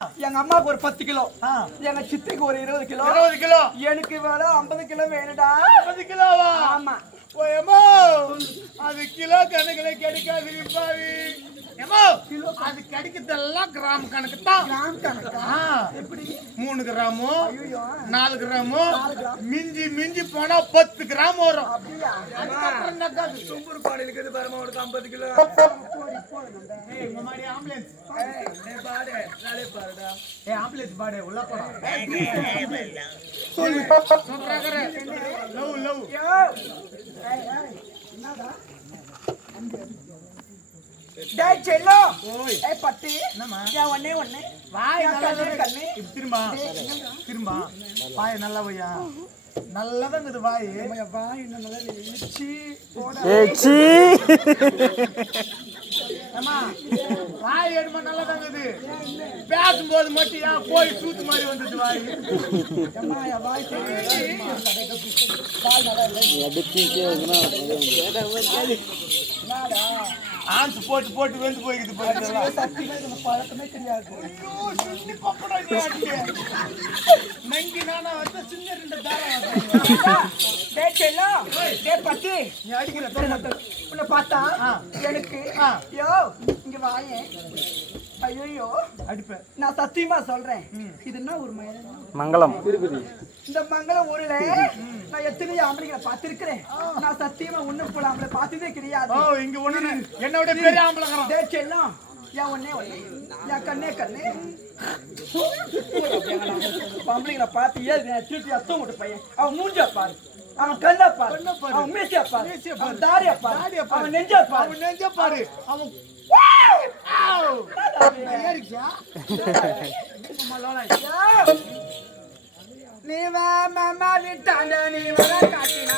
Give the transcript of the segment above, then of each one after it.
எங்க அம்மாவுக்கு ஒரு 10 கிலோ, எங்க சித்திக்கு ஒரு 20 கிலோ, எனக்கு வேற 50 கிலோ வேணுடா. 50 கிலோவா? ஆமா. ஓயம்மா, அது கிலோ கணக்குல கிடைக்காது பாவி. ஏம்மா, அது கிடைக்கிறதெல்லாம் கிராம் கணக்கு தான். கிராம் கணக்கா? எப்படி? 3 கிராமோ 4 கிராமோ மிஞ்சி மிஞ்சி போனா 10 கிராம் வரும். அப்படியா? அதுக்கப்புறம் என்னக்காது? சூப்பர் பாடி இருக்குது பாருமா, உனக்கு 50 கிலோ. இந்த மாதிரி ஆம்புலன்ஸ் பாடு நாளே பாருடா. ஆம்புலன்ஸ் பாடு உள்ள போடா. சொல்லு. சொல்றாங்க லவ் லவ். என்னடா? டேய் செல்லோ. ஏய் பட்டி. என்னம்மா? யா ஒண்ணே ஒண்ணே. வாய் நல்லா கண்ணே. திரும்ப திரும்ப வாய் நல்லா வையா. நல்லதாங்குது வாய். வாய் என்ன நல்லா இழுச்சி போடா. ஏச்சி அம்மா வாய் எடுமா நல்லதாங்குது. பேசும்போது மட்டும் யா போய் சூத்து மாதிரி வந்தது வாய். அம்மா யா வாய் வாய் நல்லா நாடா ஆன்ஸ் போட்டு போட்டு வெந்து போயிடுது போயிடுது. சத்தியமா இது பழக்கமே கிடையாது. ஐயோ சுண்டி பப்படா நீ அடியே. நங்கி நானா வந்து சின்ன ரெண்டு தாரா. டேய் செல்லோ. டேய் பட்டி. நீ அடிக்கிற தர உன்னை பார்த்தா எனக்கு யோ இங்க வாயே. ஐயோ அடிப்ப. நான் சத்தியமா சொல்றேன், இது என்ன ஒரு மங்களம் திருப்பதி. இந்த மங்களம் ஊர்ல நான் எத்தனையோ ஆம்பளைங்களை பார்த்திருக்கிறேன். நான் சத்தியமா ஒண்ணும் போல ஆம்பளை பார்த்ததே கிடையாது. ஓ இங்க ஒண்ணு என்னோட பெரிய ஆம்பளங்கறான். டேய் செல்லம், யா ஒண்ணே ஒண்ணே, யா கண்ணே கண்ணே. ஆம்பளைங்களை பார்த்து ஏது திருப்பி அத்தம் விட்டு பையன். அவன் மூஞ்சா பாரு, அவன் கண்ணா பாரு, அவன் மீசையா பாரு, அவன் தாடியா பாரு, அவன் நெஞ்சா பாரு, அவன் நெஞ்ச பாரு. அவன் நீ வா மாமா விட்டாண்ட நீ வர காட்டினா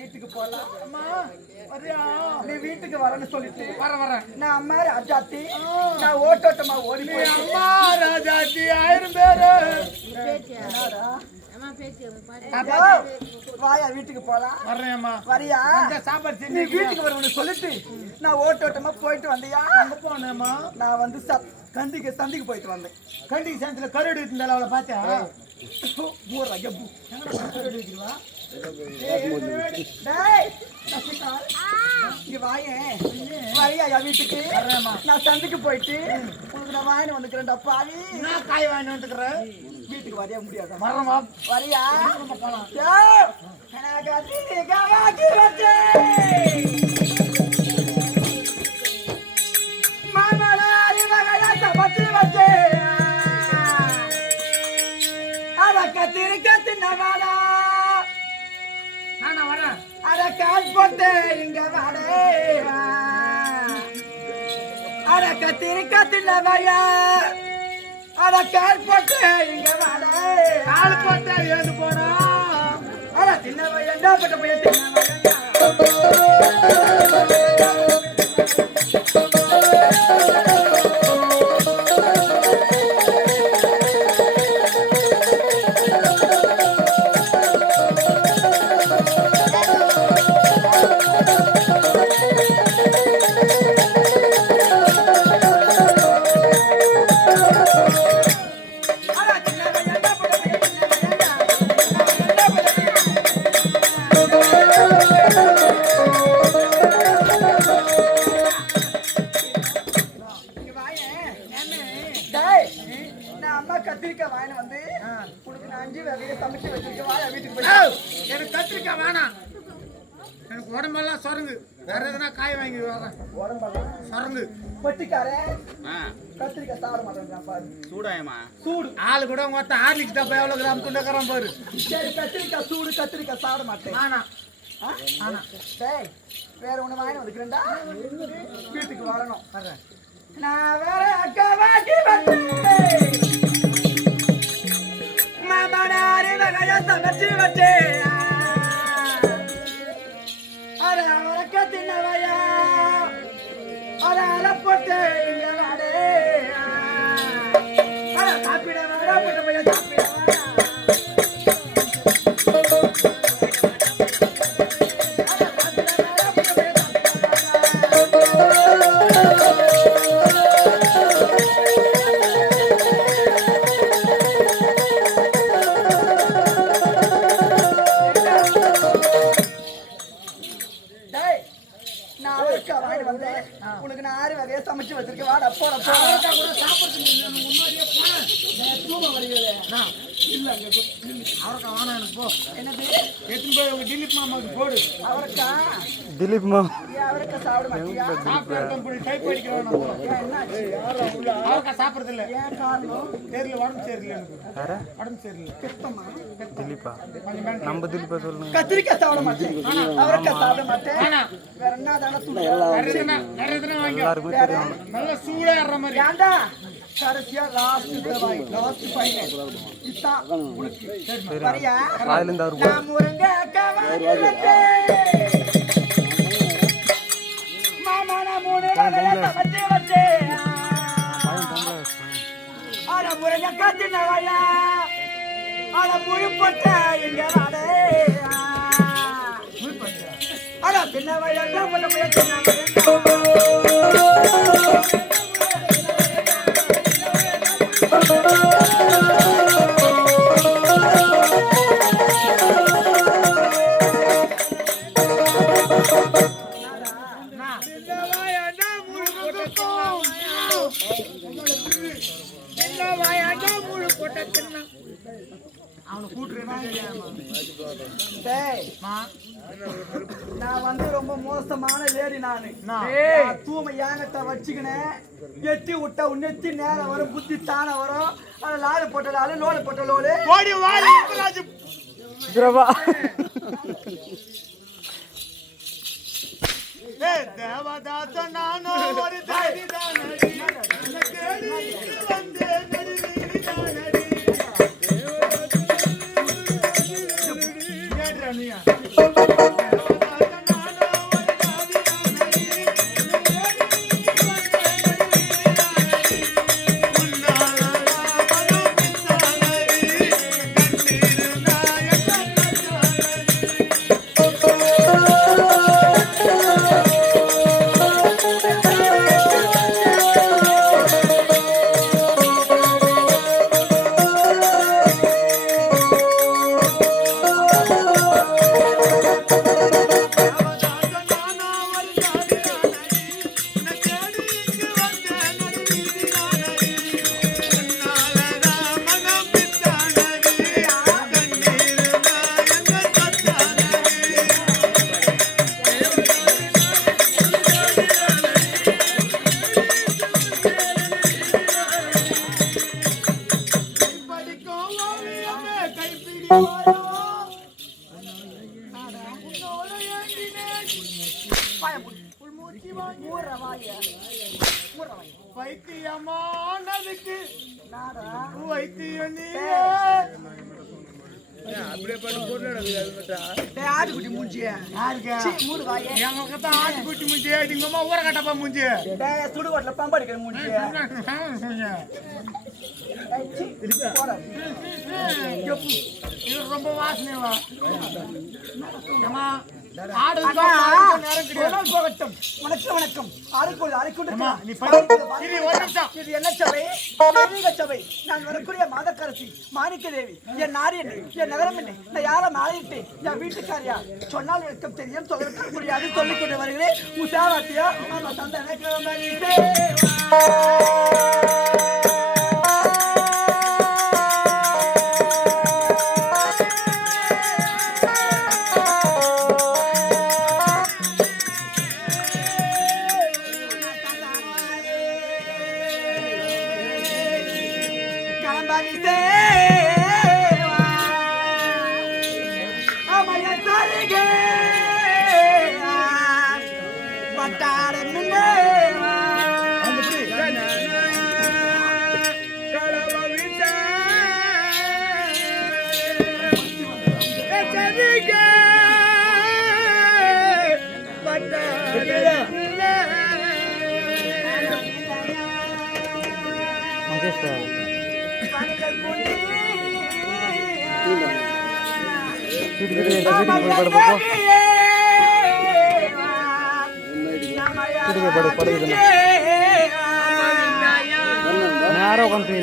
வீட்டுக்கு போலாம். நீ வீட்டுக்கு வரன்னு சொல்லிட்டு வர நான் அம்மா ராஜாத்தி நான் ஓட்டோட்டமா ஓடி போய் அம்மா ராஜாத்தி 1000 பேரு வாயா வீட்டுக்கு போலாம். வர்றேம்மா. வரியா? சாப்பாடு நீ வீட்டுக்கு வரணும்னு சொல்லிட்டு நான் ஓட்டோட்டமா போயிட்டு வந்தியா? எங்க போனேம்மா? நான் வந்து சந்திக்கு போயிட்டு வந்தேன். கண்டிக்கு சேர்த்துல கருடு இருந்தாலும் அவளை பார்த்தா ஊர் ஐயப்பூ கருடு வைக்கிறவா. வீட்டுக்கு நான் சந்தைக்கு போயிட்டு உனக்கு நான் வாங்கி வந்துக்கிறேன்டா பாவி. நான் காய் வாங்கி வந்துக்கிறேன். வீட்டுக்கு வரைய முடியாது. வரமா வரியா? போலாம். அட கால் போட்டு இங்க வாடே, அட கத்திரிக்காத்துல வாயா, அட கால் போட்டு இங்க வாடே, கால் போட்டா ஏது போனா, அட சின்ன பையன்டா பட்ட பையன் கத்திரிக்காய் வாங்கி வந்து உனக்கு நான் 5 வகையை சமைச்சு வச்சிருக்கேன். வாயா வீட்டுக்கு போய். எனக்கு கத்திரிக்காய் வேணாம். எனக்கு உடம்பெல்லாம் சொரங்கு. வேற எதுனா காய் வாங்கி வரேன். உடம்பெல்லாம் சொரங்கு. பட்டிக்காரே கத்திரிக்காய் சாப்பிட மாட்டேன் பாரு. சூடாயமா? சூடு. ஆளு கூட மொத்த ஹார்லிக்ஸ் டப்பா எவ்வளவு கிராம் துண்டக்கறான் பாரு. சரி கத்திரிக்காய் சூடு, கத்திரிக்காய் சாப்பிட மாட்டேன். ஆனா டேய் வேற ஒண்ணு வாங்கி வந்துக்கிறேன்டா. வீட்டுக்கு வரணும். நான் வேற அக்கா வாங்கி வந்தேன். வச்சே அட அவரக்க தின்னவையா அட அலப்பட்டு இங்க வாடே அட சாப்பிட வாடா போட்டு போய் சாப்பிட உனக்கு நான் 6 வகையை சமைச்சு வச்சிருக்கேன். வாடா போட போட கூட சாப்பிடுறதுக்கு முன்னாடியே போன வருகிறேன். அவரக்கா வானா எனக்கு போ. என்னது எத்தனை போய் உங்க திலீப் மாமாவுக்கு போடு. அவரக்கா திலீப் மா அவரக்கா சாப்பிட மாட்டியா? சாப்பிட்டு போய் டைப் படிக்கிறேன். என்னாச்சு? அவரக்கா சாப்பிடுறது இல்ல. ஏன் காரணம்? தெரியல, உடம்பு சரியில்லை எனக்கு. யார உடம்பு சரியில்லை. பெத்தமா திலீப்பா நம்ம திலீப்பா சொல்லுங்க. கத்திரிக்காய் சாப்பிட மாட்டேன். அவரக்கா சாப்பிட மாட்டேன். வேற என்ன தான தூள்? வேற எதுனா வாங்கி எல்லாருக்கும் தெரியும். நல்ல சூடா ஏற மாதிரி. ஏண்டா கடைசியா லாஸ்ட் ஃபைனல் இதான் உனக்கு சரியா? வாயிலிருந்து அவரு நான் முருங்க கவாரி வந்தே மாமா நான் மூணு வச்சே வச்சே அட முருங்க கத்தின வாயா அட முழு போட்ட எங்க வாடே அட சின்ன வாயா போட்ட போய் சின்ன நான் வந்து ரொம்ப மோசமான லேடி நானு. தூமை ஏங்கத்தை வச்சுக்கினேன் எட்டி விட்டா உன்னெத்தி நேரம் வரும் புத்தி தானே வரும். அதை லாடு போட்ட லாடு லோடு போட்ட லோடு ஓடி வாடி பிரபா தேவதாச நானோ ஒரு தேவிதானடி தேடி வந்தே நடிதானடி ஏன்றனியா வைத்தியமானதுக்கு வைத்தியம் ஆட்டுக்குட்டி மூஞ்சிய மூணு வாய எங்கதான் ஆட்டுக்குட்டி மூஞ்சி எங்கம்மா ஊற கட்டப்பா மூஞ்சி சுடுகாட்டுல பம்படிக்கிற மூஞ்சிய இது ரொம்ப வாசனைவா போகட்டும். வணக்கம் வணக்கம். இது என்ன சபை? சபை. நான் வரக்கூடிய மாதக்கரசி மாணிக்க தேவி, என் நாரியன், என் நகரம் என்ன, நான் யாரை மாலையிட்டு என் வீட்டுக்காரியா சொன்னால் விளக்கம் தெரியும், சொல்ல முடியாது, சொல்லிக் கொண்டு வருகிறேன். உசாவாத்தியா ஆமா சந்தன சார் வீட்டுக்கு போய் படு பாப்போ வீட்டுக்கு போய் படுக்குதுண்ணா நேரம் உட்காந்து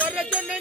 வர சொன்னி